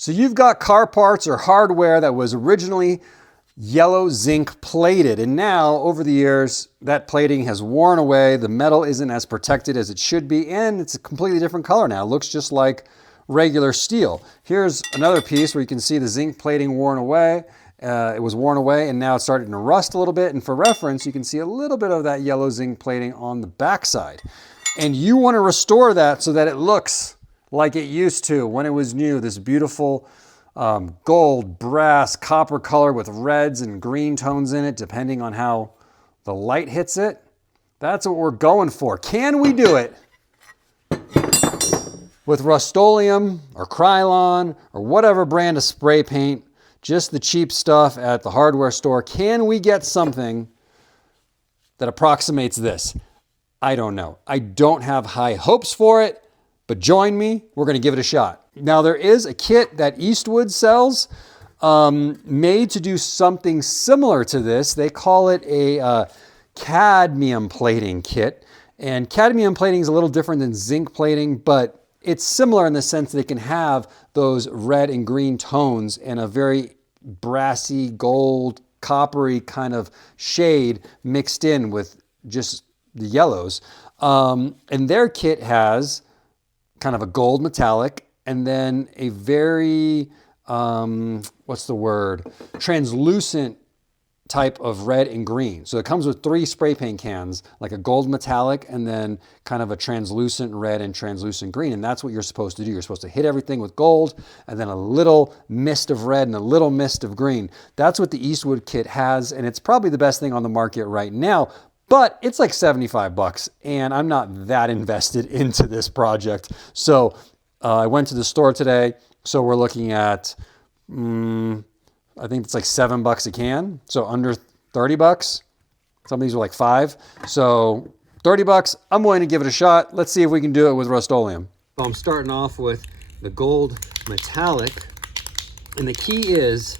So you've got car parts or hardware that was originally yellow zinc plated, and now over the years that plating has worn away. The metal isn't as protected as it should be, and it's a completely different color now. It looks just like regular steel. Here's another piece where you can see the zinc plating worn away. It was worn away and now it's starting to rust a little bit, and for reference you can see a little bit of that yellow zinc plating on the backside, and you want to restore that so that it looks like it used to when it was new. This beautiful gold, brass, copper color with reds and green tones in it, depending on how the light hits it. That's what we're going for. Can we do it with Rust-Oleum or Krylon or whatever brand of spray paint, just the cheap stuff at the hardware store? Can we get something that approximates this? I don't know. I don't have high hopes for it, but join me. We're going to give it a shot. Now, there is a kit that Eastwood sells made to do something similar to this. They call it a cadmium plating kit. And cadmium plating is a little different than zinc plating, but it's similar in the sense that it can have those red and green tones and a very brassy, gold, coppery kind of shade mixed in with just the yellows. And their kit has kind of a gold metallic and then a very, translucent type of red and green. So it comes with 3 spray paint cans, like a gold metallic and then kind of a translucent red and translucent green. And that's what you're supposed to do. You're supposed to hit everything with gold and then a little mist of red and a little mist of green. That's what the Eastwood kit has, and it's probably the best thing on the market right now. But it's like $75 and I'm not that invested into this project. So I went to the store today. So we're looking at, I think it's like $7 a can. So under $30. Some of these are like $5. So $30, I'm willing to give it a shot. Let's see if we can do it with Rust-Oleum. So I'm starting off with the gold metallic. And the key is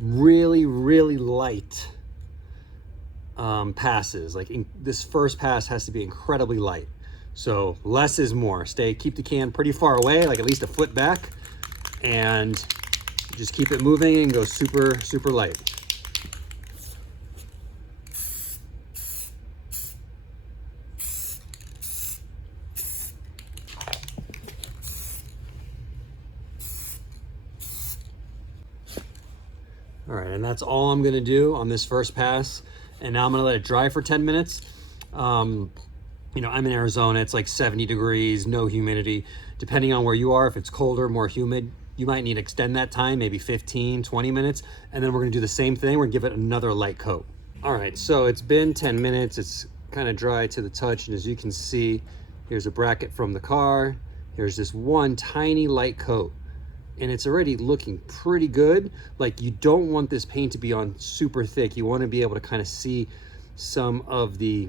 really, really light passes. Like this first pass has to be incredibly light. So less is more. Keep the can pretty far away, like at least a foot back, and just keep it moving and go super, super light. All right, and that's all I'm gonna do on this first pass. And now I'm gonna let it dry for 10 minutes. You know, I'm in Arizona, it's like 70 degrees, no humidity. Depending on where you are, if it's colder, more humid, you might need to extend that time, maybe 15, 20 minutes. And then we're gonna do the same thing. We're gonna give it another light coat. All right, so it's been 10 minutes. It's kind of dry to the touch. And as you can see, here's a bracket from the car. Here's this one tiny light coat. And it's already looking pretty good. Like, you don't want this paint to be on super thick. You want to be able to kind of see some of the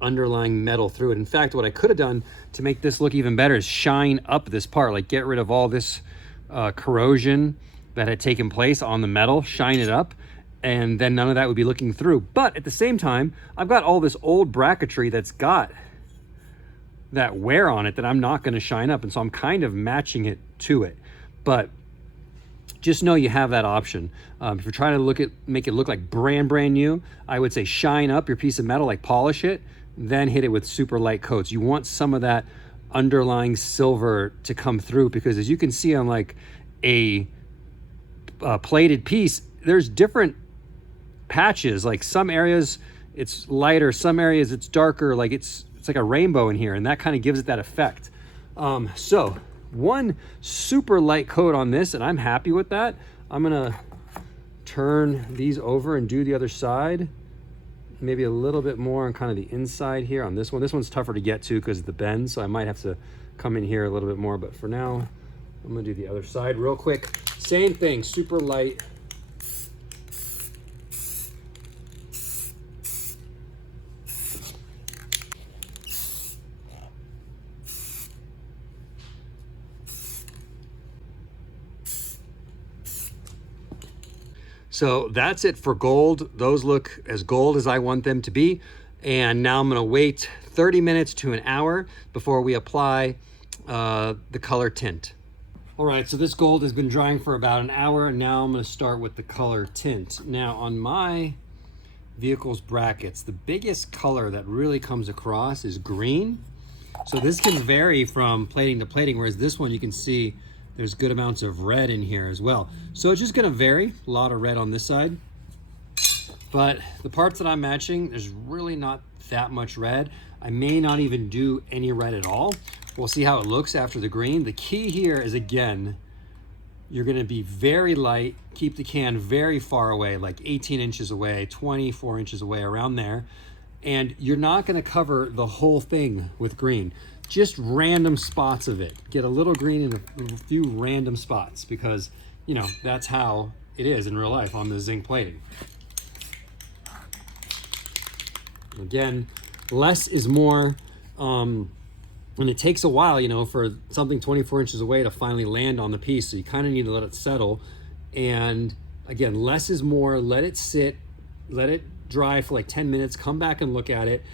underlying metal through it. In fact, what I could have done to make this look even better is shine up this part, like get rid of all this corrosion that had taken place on the metal, shine it up, and then none of that would be looking through. But at the same time, I've got all this old bracketry that's got that wear on it that I'm not going to shine up, and so I'm kind of matching it to it. But just know you have that option. If you're trying to make it look like brand new, I would say shine up your piece of metal, like polish it, then hit it with super light coats. You want some of that underlying silver to come through, because as you can see on like a plated piece, there's different patches. Like some areas it's lighter, some areas it's darker. Like it's like a rainbow in here, and that kind of gives it that effect. So one super light coat on this, and I'm happy with that. I'm gonna turn these over and do the other side. Maybe a little bit more on kind of the inside here on this one. This one's tougher to get to because of the bend, so I might have to come in here a little bit more, but for now, I'm gonna do the other side real quick. Same thing, super light. So that's it for gold. Those look as gold as I want them to be. And now I'm gonna wait 30 minutes to an hour before we apply the color tint. All right, so this gold has been drying for about an hour, and now I'm going to start with the color tint. Now on my vehicle's brackets, the biggest color that really comes across is green. So this can vary from plating to plating, whereas this one you can see there's good amounts of red in here as well. So it's just going to vary, a lot of red on this side. But the parts that I'm matching, there's really not that much red. I may not even do any red at all. We'll see how it looks after the green. The key here is, again, you're gonna be very light, keep the can very far away, like 18 inches away, 24 inches away, around there. And you're not gonna cover the whole thing with green, just random spots of it. Get a little green in a few random spots, because, you know, that's how it is in real life on the zinc plating. Again, less is more, and it takes a while, you know, for something 24 inches away to finally land on the piece. So you kind of need to let it settle. And again, less is more. Let it sit, let it dry for like 10 minutes, come back and look at it.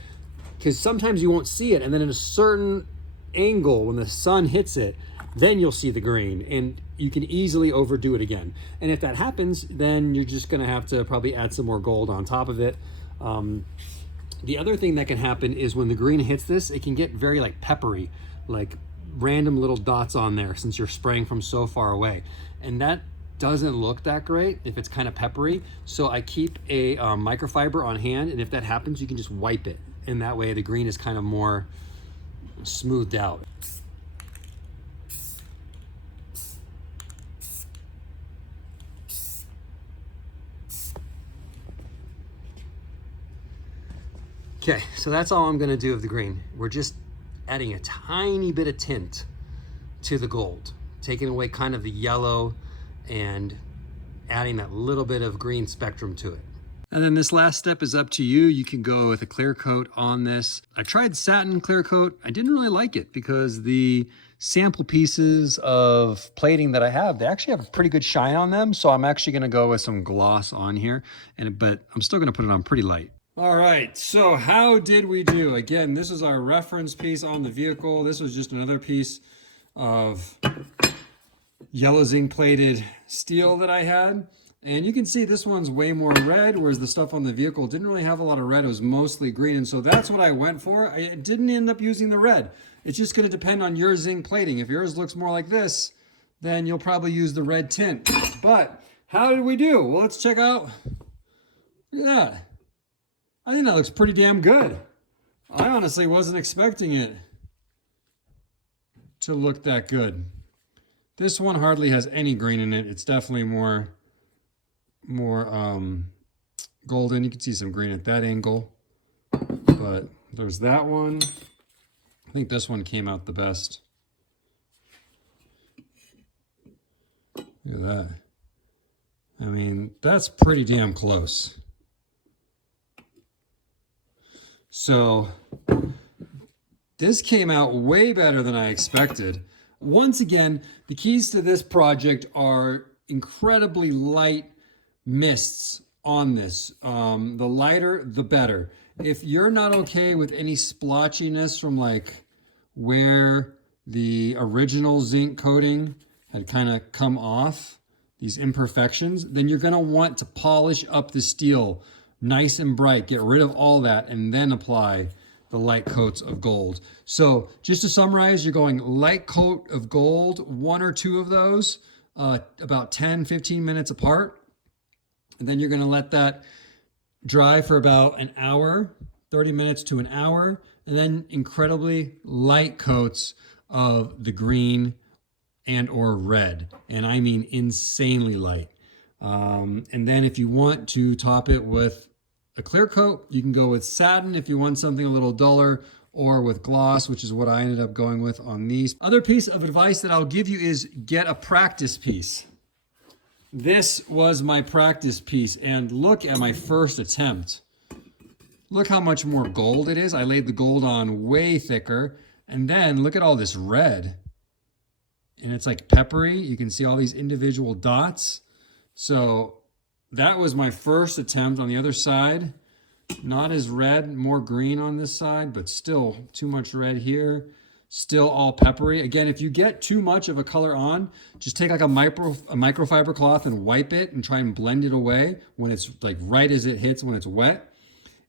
Because sometimes you won't see it. And then at a certain angle, when the sun hits it, then you'll see the green, and you can easily overdo it again. And if that happens, then you're just gonna have to probably add some more gold on top of it. The other thing that can happen is when the green hits this, it can get very like peppery, like random little dots on there since you're spraying from so far away. And that doesn't look that great if it's kind of peppery. So I keep a microfiber on hand, and if that happens, you can just wipe it. And that way the green is kind of more smoothed out. Okay, so that's all I'm gonna do of the green. We're just adding a tiny bit of tint to the gold, taking away kind of the yellow and adding that little bit of green spectrum to it. And then this last step is up to you. You can go with a clear coat on this. I tried satin clear coat. I didn't really like it because the sample pieces of plating that I have, they actually have a pretty good shine on them. So I'm actually gonna go with some gloss on here, but I'm still gonna put it on pretty light. All right, so how did we do? Again, this is our reference piece on the vehicle. This was just another piece of yellow zinc plated steel that I had. And you can see this one's way more red, whereas the stuff on the vehicle didn't really have a lot of red. It was mostly green. And so that's what I went for. I didn't end up using the red. It's just gonna depend on your zinc plating. If yours looks more like this, then you'll probably use the red tint. But how did we do? Well, let's check out. Look at that. I think that looks pretty damn good. I honestly wasn't expecting it to look that good. This one hardly has any green in it. It's definitely more golden. You can see some green at that angle, but there's that one. I think this one came out the best. Look at that. I mean, that's pretty damn close. So this came out way better than I expected. Once again, the keys to this project are incredibly light mists on this. The lighter, the better. If you're not okay with any splotchiness from like where the original zinc coating had kind of come off, these imperfections, then you're gonna want to polish up the steel nice and bright, get rid of all that, and then apply the light coats of gold. So just to summarize, you're going light coat of gold, one or two of those, about 10, 15 minutes apart. And then you're gonna let that dry for about an hour, 30 minutes to an hour, and then incredibly light coats of the green and or red. And I mean insanely light. And then if you want to top it with a clear coat, you can go with satin if you want something a little duller, or with gloss, which is what I ended up going with on these. Other piece of advice that I'll give you is get a practice piece. This was my practice piece, and look at my first attempt. Look how much more gold it is. I laid the gold on way thicker, and then look at all this red. And it's like peppery. You can see all these individual dots. So that was my first attempt on the other side. Not as red, more green on this side, but still too much red here. still all peppery. Again, if you get too much of a color on, just take like a microfiber cloth and wipe it and try and blend it away when it's like right as it hits when it's wet.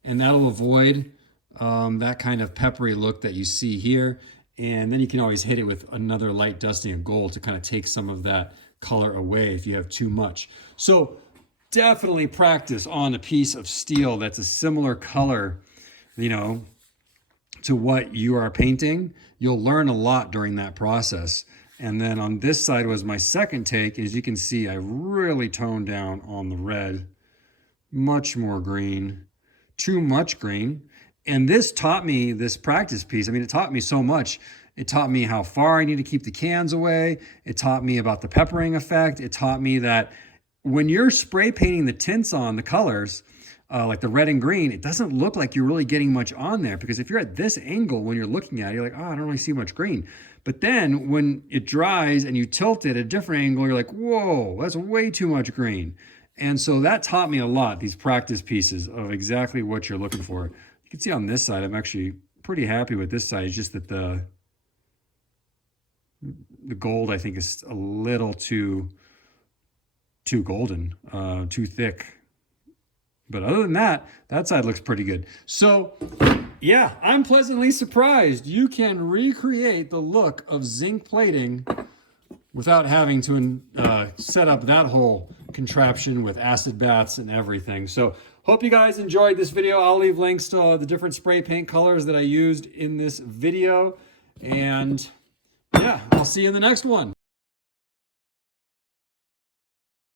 And that'll avoid that kind of peppery look that you see here. And then you can always hit it with another light dusting of gold to kind of take some of that color away if you have too much. So definitely practice on a piece of steel that's a similar color, you know, to what you are painting. You'll learn a lot during that process. And then on this side was my second take. As you can see, I really toned down on the red, much more green, too much green. And this taught me, this practice piece, I mean, it taught me so much. It taught me how far I need to keep the cans away. It taught me about the peppering effect. It taught me that when you're spray painting the tints on the colors, like the red and green, it doesn't look like you're really getting much on there, because if you're at this angle when you're looking at it, you're like, oh, I don't really see much green. But then when it dries and you tilt it at a different angle, you're like, whoa, that's way too much green. And so that taught me a lot, these practice pieces of exactly what you're looking for. You can see on this side, I'm actually pretty happy with this side. It's just that the gold, I think, is a little too golden, too thick. But other than that, that side looks pretty good. So yeah, I'm pleasantly surprised. You can recreate the look of zinc plating without having to set up that whole contraption with acid baths and everything. So hope you guys enjoyed this video. I'll leave links to the different spray paint colors that I used in this video. And yeah, I'll see you in the next one.